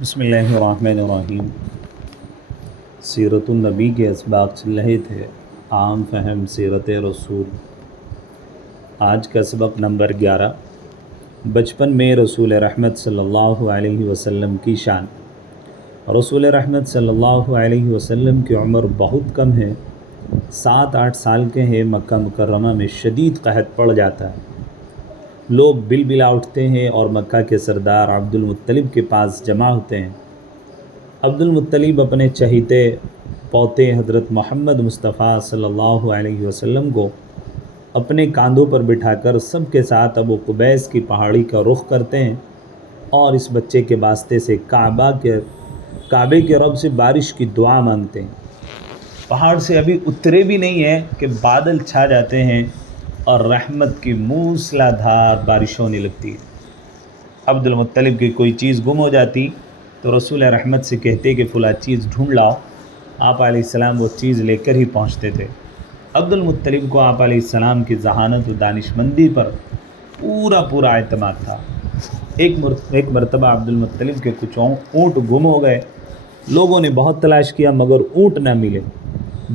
بسم اللہ الرحمن الرحیم۔ سیرت النبی کے اسباق چل رہے تھے، عام فہم سیرت رسول۔ آج کا سبق نمبر 11، بچپن میں رسول رحمت صلی اللہ علیہ وسلم کی شان۔ رسول رحمت صلی اللہ علیہ وسلم کی عمر بہت کم ہے، 7-8 سال کے ہیں۔ مکہ مکرمہ میں شدید قحط پڑ جاتا ہے، لوگ بل بلا اٹھتے ہیں اور مکہ کے سردار عبد المطلب کے پاس جمع ہوتے ہیں۔ عبد المطلب اپنے چہیتے پوتے حضرت محمد مصطفیٰ صلی اللہ علیہ وسلم کو اپنے کاندھوں پر بٹھا کر سب کے ساتھ ابو قبیس کی پہاڑی کا رخ کرتے ہیں اور اس بچے کے واسطے سے کعبے کے رب سے بارش کی دعا مانگتے ہیں۔ پہاڑ سے ابھی اترے بھی نہیں ہیں کہ بادل چھا جاتے ہیں اور رحمت کی موسلا دھار بارش ہونے لگتی ہے۔ عبد المطلب کی کوئی چیز گم ہو جاتی تو رسول رحمت سے کہتے کہ فلاں چیز ڈھونڈ لاؤ، آپ علیہ السلام وہ چیز لے کر ہی پہنچتے تھے۔ عبد المطلب کو آپ علیہ السلام کی ذہانت و دانشمندی پر پورا اعتماد تھا۔ ایک مرتبہ عبد المطلب کے کچھ اونٹ گم ہو گئے، لوگوں نے بہت تلاش کیا مگر اونٹ نہ ملے۔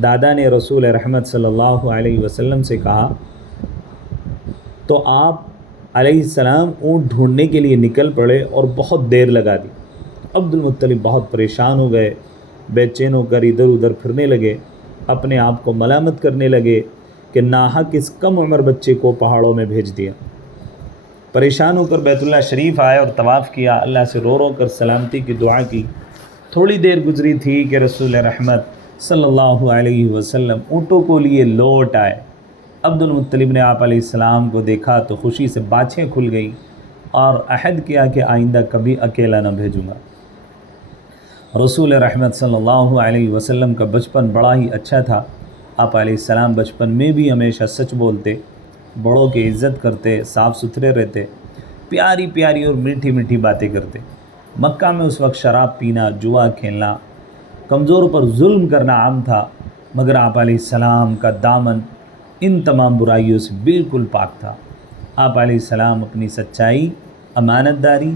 دادا نے رسول رحمت صلی اللہ علیہ وسلم سے کہا تو آپ علیہ السلام اونٹ ڈھونڈنے کے لیے نکل پڑے اور بہت دیر لگا دی۔ عبد المطلب بہت پریشان ہو گئے، بے چین ہو کر ادھر ادھر پھرنے لگے، اپنے آپ کو ملامت کرنے لگے کہ ناحق اس کم عمر بچے کو پہاڑوں میں بھیج دیا۔ پریشان ہو کر بیت اللہ شریف آئے اور طواف کیا، اللہ سے رو کر سلامتی کی دعا کی۔ تھوڑی دیر گزری تھی کہ رسول رحمت صلی اللہ علیہ وسلم اونٹوں کو لیے لوٹ آئے۔ عبد المطلب نے آپ علیہ السلام کو دیکھا تو خوشی سے باچھیں کھل گئیں اور عہد کیا کہ آئندہ کبھی اکیلا نہ بھیجوں گا۔ رسول رحمت صلی اللہ علیہ وسلم کا بچپن بڑا ہی اچھا تھا۔ آپ علیہ السلام بچپن میں بھی ہمیشہ سچ بولتے، بڑوں کی عزت کرتے، صاف ستھرے رہتے، پیاری اور میٹھی باتیں کرتے۔ مکہ میں اس وقت شراب پینا، جوا کھیلنا، کمزوروں پر ظلم کرنا عام تھا، مگر آپ علیہ السلام کا دامن ان تمام برائیوں سے بالکل پاک تھا۔ آپ علیہ السلام اپنی سچائی، امانت داری،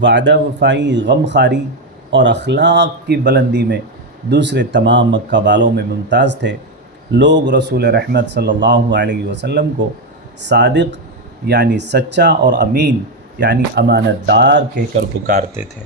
وعدہ وفائی، غم خواری اور اخلاق کی بلندی میں دوسرے تمام مکہ والوں میں ممتاز تھے۔ لوگ رسول رحمت صلی اللہ علیہ وسلم کو صادق یعنی سچا اور امین یعنی امانت دار کہہ کر پکارتے تھے۔